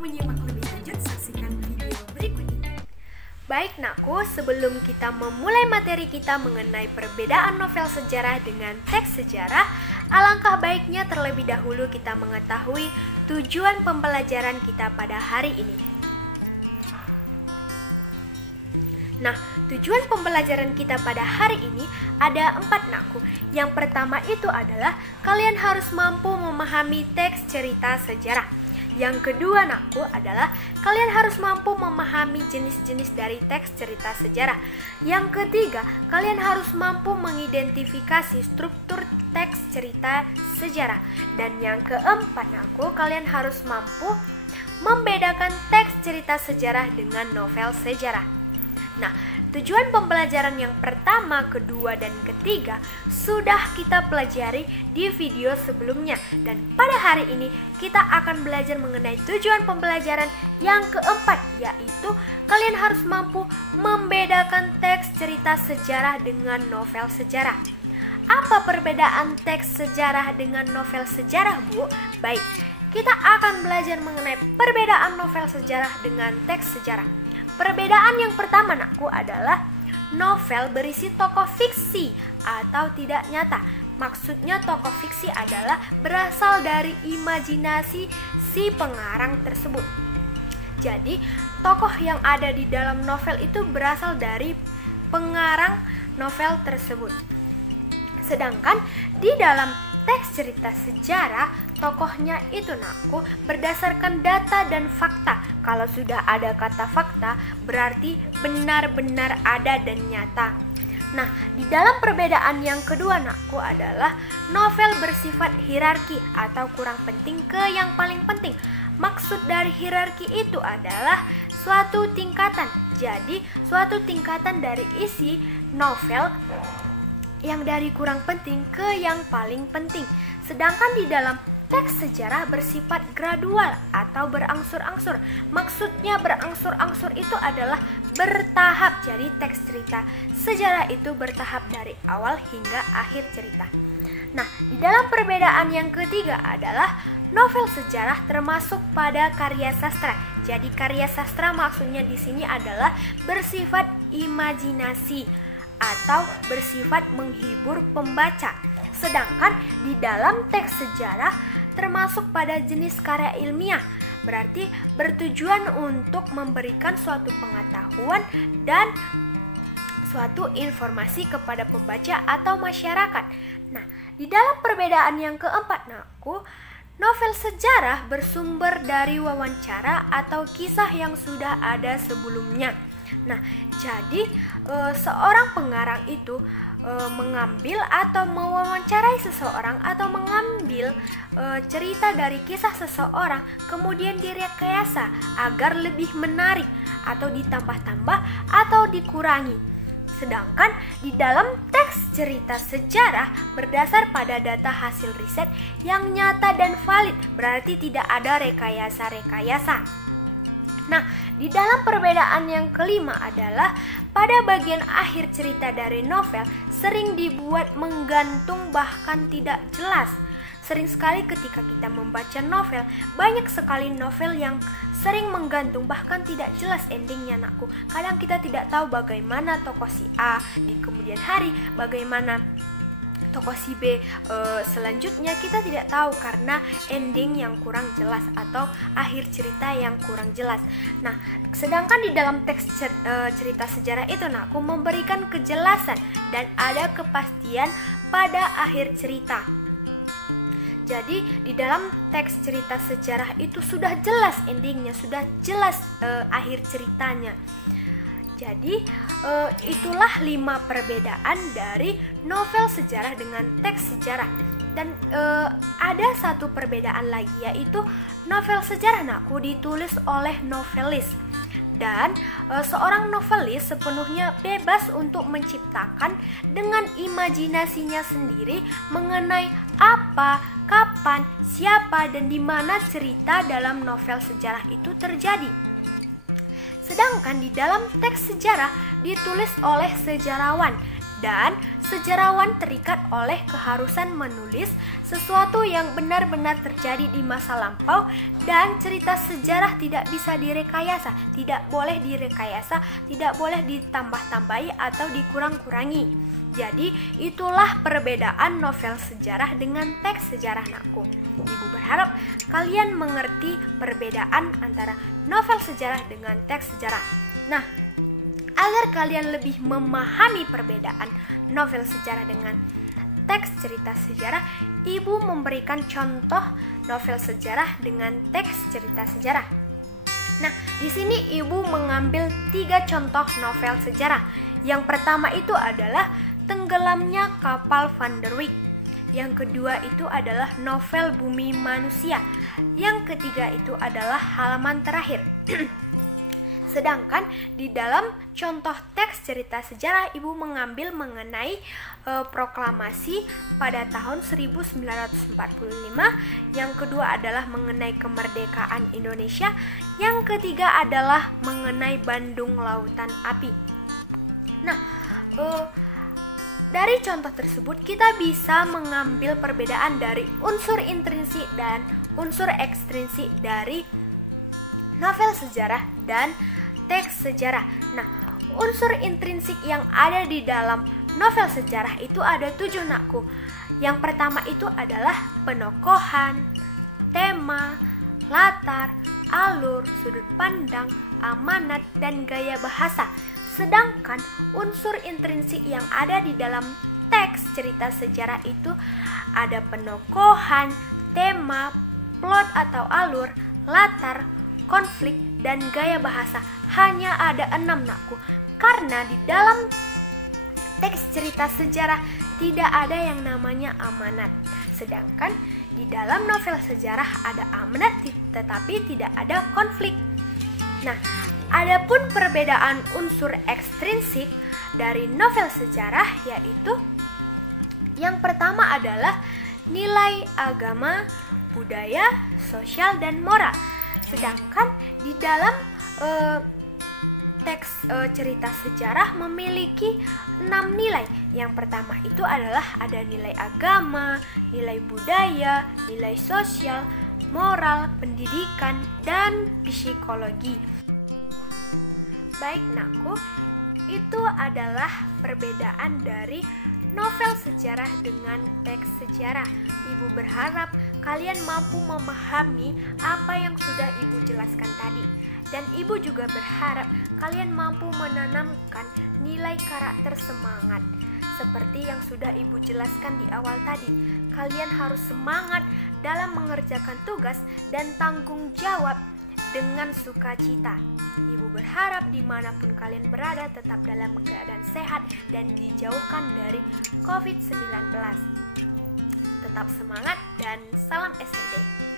menyimak lebih lanjut, saksikan video berikut ini. Baik nakku, sebelum kita memulai materi kita mengenai perbedaan novel sejarah dengan teks sejarah, alangkah baiknya terlebih dahulu kita mengetahui tujuan pembelajaran kita pada hari ini. Nah, tujuan pembelajaran kita pada hari ini ada 4 nakku. Yang pertama itu adalah kalian harus mampu memahami teks cerita sejarah. Yang kedua nakku adalah kalian harus mampu memahami jenis-jenis dari teks cerita sejarah. Yang ketiga, kalian harus mampu mengidentifikasi struktur teks cerita sejarah. Dan yang keempat nakku, kalian harus mampu membedakan teks cerita sejarah dengan novel sejarah. Nah, tujuan pembelajaran yang pertama, kedua, dan ketiga sudah kita pelajari di video sebelumnya. Dan pada hari ini kita akan belajar mengenai tujuan pembelajaran yang keempat, yaitu kalian harus mampu membedakan teks cerita sejarah dengan novel sejarah. Apa perbedaan teks sejarah dengan novel sejarah, Bu? Baik, kita akan belajar mengenai perbedaan novel sejarah dengan teks sejarah. Perbedaan yang pertama nakku adalah novel berisi tokoh fiksi atau tidak nyata. Maksudnya tokoh fiksi adalah berasal dari imajinasi si pengarang tersebut. Jadi tokoh yang ada di dalam novel itu berasal dari pengarang novel tersebut. Sedangkan di dalam teks cerita sejarah, tokohnya itu nakku berdasarkan data dan fakta. Kalau sudah ada kata fakta, berarti benar-benar ada dan nyata. Nah, di dalam perbedaan yang kedua nakku adalah novel bersifat hierarki atau kurang penting ke yang paling penting. Maksud dari hierarki itu adalah suatu tingkatan. Jadi, suatu tingkatan dari isi novel yang dari kurang penting ke yang paling penting. Sedangkan di dalam teks sejarah bersifat gradual atau berangsur-angsur. Maksudnya berangsur-angsur itu adalah bertahap. Jadi teks cerita sejarah itu bertahap dari awal hingga akhir cerita. Nah, di dalam perbedaan yang ketiga adalah novel sejarah termasuk pada karya sastra. Jadi karya sastra maksudnya di sini adalah bersifat imajinasi atau bersifat menghibur pembaca. Sedangkan di dalam teks sejarah termasuk pada jenis karya ilmiah, berarti bertujuan untuk memberikan suatu pengetahuan dan suatu informasi kepada pembaca atau masyarakat. Nah, di dalam perbedaan yang keempat nakku, novel sejarah bersumber dari wawancara atau kisah yang sudah ada sebelumnya. Nah, jadi seorang pengarang itu mengambil atau mewawancarai seseorang atau mengambil cerita dari kisah seseorang, kemudian direkayasa agar lebih menarik atau ditambah-tambah atau dikurangi. Sedangkan di dalam teks cerita sejarah berdasar pada data hasil riset yang nyata dan valid, berarti tidak ada rekayasa-rekayasa. Nah, di dalam perbedaan yang kelima adalah pada bagian akhir cerita dari novel sering dibuat menggantung bahkan tidak jelas. Sering sekali ketika kita membaca novel, banyak sekali novel yang sering menggantung bahkan tidak jelas endingnya nakku. Kadang kita tidak tahu bagaimana tokoh si A di kemudian hari, bagaimana tokoh si B selanjutnya, kita tidak tahu karena ending yang kurang jelas atau akhir cerita yang kurang jelas. Nah, sedangkan di dalam teks cerita sejarah itu nakku memberikan kejelasan dan ada kepastian pada akhir cerita. Jadi di dalam teks cerita sejarah itu sudah jelas endingnya, sudah jelas akhir ceritanya. Jadi itulah 5 perbedaan dari novel sejarah dengan teks sejarah. Dan ada satu perbedaan lagi, yaitu novel sejarah nakku ditulis oleh novelis. Dan seorang novelis sepenuhnya bebas untuk menciptakan dengan imajinasinya sendiri mengenai apa, kapan, siapa, dan di mana cerita dalam novel sejarah itu terjadi. Sedangkan di dalam teks sejarah ditulis oleh sejarawan Dan sejarawan terikat oleh keharusan menulis sesuatu yang benar-benar terjadi di masa lampau, dan cerita sejarah tidak bisa direkayasa, tidak boleh direkayasa, tidak boleh ditambah-tambahi atau dikurang-kurangi. Jadi itulah perbedaan novel sejarah dengan teks sejarah, nakku. Ibu berharap kalian mengerti perbedaan antara novel sejarah dengan teks sejarah. Nah, agar kalian lebih memahami perbedaan novel sejarah dengan teks cerita sejarah, Ibu memberikan contoh novel sejarah dengan teks cerita sejarah. Nah, di sini Ibu mengambil 3 contoh novel sejarah. Yang pertama itu adalah Tenggelamnya Kapal Van der Wijk. Yang kedua itu adalah novel Bumi Manusia. Yang ketiga itu adalah Halaman Terakhir. Sedangkan di dalam contoh teks cerita sejarah, Ibu mengambil mengenai proklamasi pada tahun 1945. Yang kedua adalah mengenai kemerdekaan Indonesia. Yang ketiga adalah mengenai Bandung Lautan Api. Nah, dari contoh tersebut kita bisa mengambil perbedaan dari unsur intrinsik dan unsur ekstrinsik dari novel sejarah dan teks sejarah. Nah, unsur intrinsik yang ada di dalam novel sejarah itu ada 7, nakku. Yang pertama itu adalah penokohan, tema, latar, alur, sudut pandang, amanat, dan gaya bahasa. Sedangkan unsur intrinsik yang ada di dalam teks cerita sejarah itu ada penokohan, tema, plot atau alur, latar, konflik, dan gaya bahasa. Hanya ada 6, nakku. Karena di dalam teks cerita sejarah tidak ada yang namanya amanat. Sedangkan di dalam novel sejarah ada amanat tetapi tidak ada konflik. Nah, adapun perbedaan unsur ekstrinsik dari novel sejarah yaitu yang pertama adalah nilai agama, budaya, sosial, dan moral. Sedangkan di dalam teks cerita sejarah memiliki 6 nilai. Yang pertama itu adalah ada nilai agama, nilai budaya, nilai sosial, moral, pendidikan, dan psikologi. Baik, nakku, itu adalah perbedaan dari novel sejarah dengan teks sejarah. Ibu berharap kalian mampu memahami apa yang sudah Ibu jelaskan tadi. Dan Ibu juga berharap kalian mampu menanamkan nilai karakter semangat. Seperti yang sudah Ibu jelaskan di awal tadi, kalian harus semangat dalam mengerjakan tugas dan tanggung jawab dengan sukacita. Ibu berharap dimanapun kalian berada tetap dalam keadaan sehat dan dijauhkan dari COVID-19. Tetap semangat dan salam SRD.